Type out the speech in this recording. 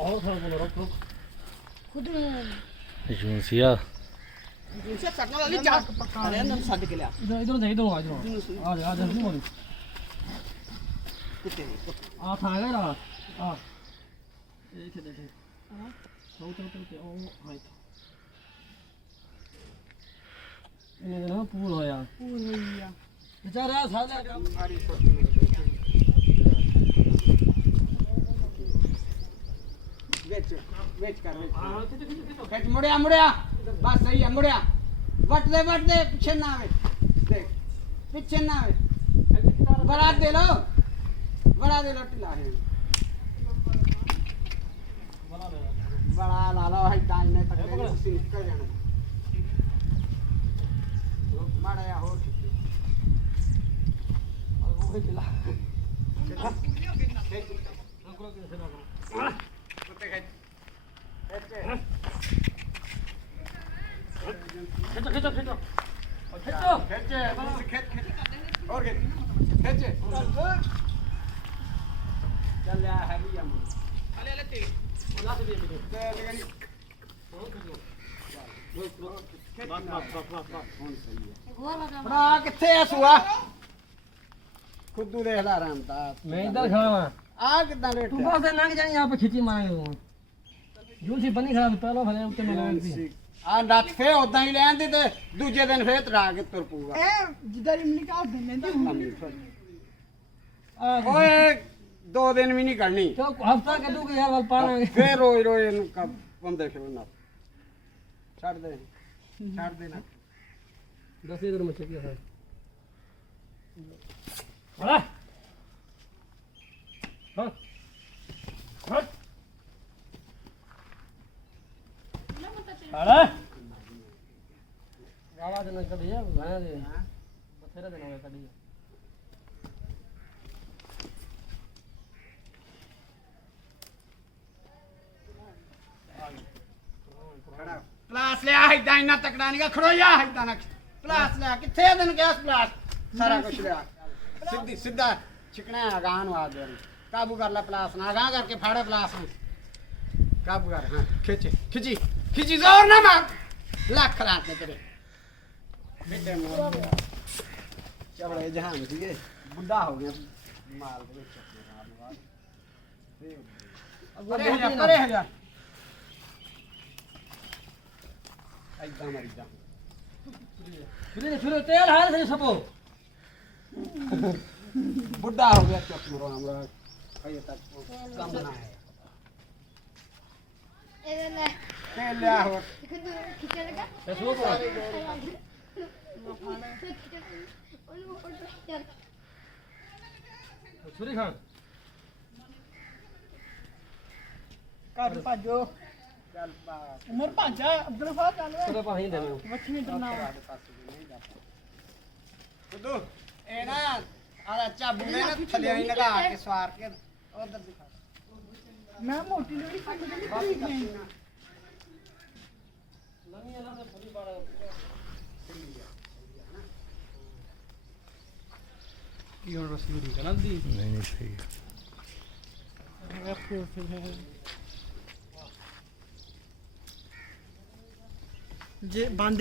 ਆਹ ਥਾਂ ਕੋਲ ਰੁਕ ਖੁਦ ਜੂਸੀਆ ਜਿੰਸੇ ਸੱਟਣ ਵਾਲੀ ਜਾ ਅਰੇ ਇਹਨਾਂ ਨੂੰ ਛੱਡ ਕੇ ਲਿਆ ਇਧਰੋਂ ਦੇ ਇਧਰੋਂ ਆ ਜਾ ਆ ਜਾ ਨਹੀਂ ਮੋੜੀ ਕਿੱਥੇ ਆ ਥਾਂ ਹੈਗਾ ਰਾ ਆ ਇਹ ਇੱਥੇ ਦੇਖ ਹਾਂ ਸੌ ਤੇ ਉਹ ਹਾਈ ਇਹਨੇ ਨਾ ਪੂਲ ਹੋਇਆ ਵਿਚਾਰਾ ਸਾਦਾ ਕੰਮ ਵਿੱਚ ਵਿੱਚ ਕਰ ਖਿੱਚ ਮੁੜਿਆ ਬਸ ਸਹੀ ਹੈ ਮੁੜਿਆ ਵੱਟ ਦੇ ਪਿੱਛੇ ਨਾ ਆਵੇ ਦੇਖ ਪਿੱਛੇ ਨਾ ਆਵੇ ਬੜਾ ਦੇ ਲੋ ਢਿਲਾ ਹੈ ਬੜਾ ਲਾ ਲਓ ਹੈ ਤਾਂ ਇਹਨੇ ਤੱਕ ਤੁਸੀਂ ਨਿਕਲ ਜਾਣਾ ਮਾੜਾ ਜਿਹਾ ਹੋਰ ਖਿੱਚੋ ਉਹ ਢਿਲਾ ਚੱਲ ਆ ਹੈਗੀ ਆ ਹਲੇ ਤੇ ਲੱਗ ਦੇ ਬੜਾ ਕਿੱਥੇ ਆ ਸੂਆ ਖੁੱਦੂ ਦੇਖ ਲਾ ਰਾਮਤਾ ਮੈਂ ਇੱਧਰ ਖੜਾ ਵਾਂ ਆ ਕਿੱਦਾਂ ਰੇਟ ਤੂੰ ਬਸ ਲੰਘ ਜਾਣੀ ਆਪ ਖਿੱਚੀ ਮਾਰਾਂਗੇ ਜੂਸੀ ਬੰਨੀ ਖੜਾ ਪਹਿਲਾਂ ਫੜਿਆ ਉੱਤੇ ਮੈਂ ਲੈਣ ਸੀ ਆ ਨੱਥ ਫੇ ਉਦਾਂ ਹੀ ਲੈਣ ਦੀ ਤੇ ਦੂਜੇ ਦਿਨ ਫੇਰ ਤਰਾ ਕੇ ਤੁਰ ਪੂਗਾ ਇਹ ਜਿੱਦਾਂ ਇਮਲੀ ਕਾ ਦਿੰਦੇ ਆ ਓਏ 2 ਦਿਨ ਵੀ ਨਹੀਂ ਕਰਨੀ ਤੋ ਹਫਤਾ ਕੱਢੂਗੇ ਯਾਰ ਵੱਲ ਪਾਵਾਂਗੇ ਫੇਰ ਰੋਜ਼ ਇਹਨੂੰ ਬੰਦੇ ਫਿਰ ਨਾ ਛੱਡ ਦੇ ਨਾ ਦੱਸੇ ਦਰ ਮੱਛੀ ਕੀ ਹੈ ਹਾਂ ਹਾਂ ਹਾਂ ਹਾਲਾ ਗਾਵਾ ਦੇ ਨਾਲ ਕੱਢੀ ਆ ਗਾਇਆ ਦੇ ਬਥੇਰਾ ਦਿਨ ਹੋ ਗਿਆ ਕੱਢੀ ਪਲਾਸ ਲਿਆ ਇਦਾਂ ਇੰਨਾ ਤਕੜਾ ਨਹੀਂ ਖੜੋ ਜਾ ਇਦਾਂ ਨਾ ਪਲਾਸ ਲਿਆ ਕਿੱਥੇ ਆ ਤੈਨੂੰ ਕਿਹਾ ਪਲਾਸ ਸਾਰਾ ਕੁਝ ਲਿਆ ਸਿੱਧਾ ਚਿਕਣਾ ਅਗਾਂ ਨੂੰ ਆ ਗਿਆ ਕਾਬੂ ਕਰ ਲੈ ਪਲਾਸ ਨਾ ਅਗਾਂ ਕਰਕੇ ਫਾੜੇ ਪਲਾਸ ਨੂੰ ਕਾਬੂ ਕਰ ਹਾਂ ਖਿੱਚੀ ਜ਼ੋਰ ਨਾ ਮਾਰ ਲੱਖ ਰਾਤ ਨੇ ਤੇਰੇ ਬੇਟੇ ਮੋਰ ਚਵਲੇ ਜਹਾਨ ਸੀਗੇ ਬੁੱਢਾ ਹੋ ਗਿਆ ਮਾਲ ਦੇ ਵਿੱਚ ਆਪਣੇ ਪਰੇ ਹਜਾ ਇਦਾਂ ਮਰੀ ਜਾ ਫਿਰ ਤੇਲ ਹਾਲ ਸੇ ਸਭੋ ਬੁੱਢਾ ਹੋ ਗਿਆ ਚੁੱਪ ਮਰੋ ਹਮਰਾ ਅਜੇ ਤੱਕ ਕੰਮ ਨਾ ਆਇਆ ਇਹ ਲੈ ਤੇ ਲਿਆ ਹੋ ਖਿੱਚ ਲਗਾ ਤੇ ਸੋ ਕੋ ਉਹਨੂੰ ਫੋਟੋ ਚੱਲ ਛੁਰੀ ਖਾਨ ਘਰ ਭਾਜੋ ਚੱਲ ਪਾ ਉਮਰ ਭਾਜਾ ਅਬਦੁਲ ਫਾਹ ਚੱਲ ਤੇਰੇ ਪਾਸ ਹੀ ਦੇਵੇ ਮੱਛੀ ਡਰਨਾ ਕੁੱਦੂ ਇਹ ਨਾ ਆਲਾ ਚਾਬੂ ਨੇ ਨਾ ਥੱਲੇ ਹੀ ਲਗਾ ਕੇ ਸਵਾਰ ਕੇ ਉਧਰ ਦਿਖਾ ਮੈਂ ਮੋਟੀ ਲੋੜੀ ਫੜ ਕੇ ਕੀ ਹੁਣ ਰਸੂਲੀ ਕਰਾਂ ਦੀ ਨਹੀਂ ਸਹੀ ਜੇ ਬੰਦੇ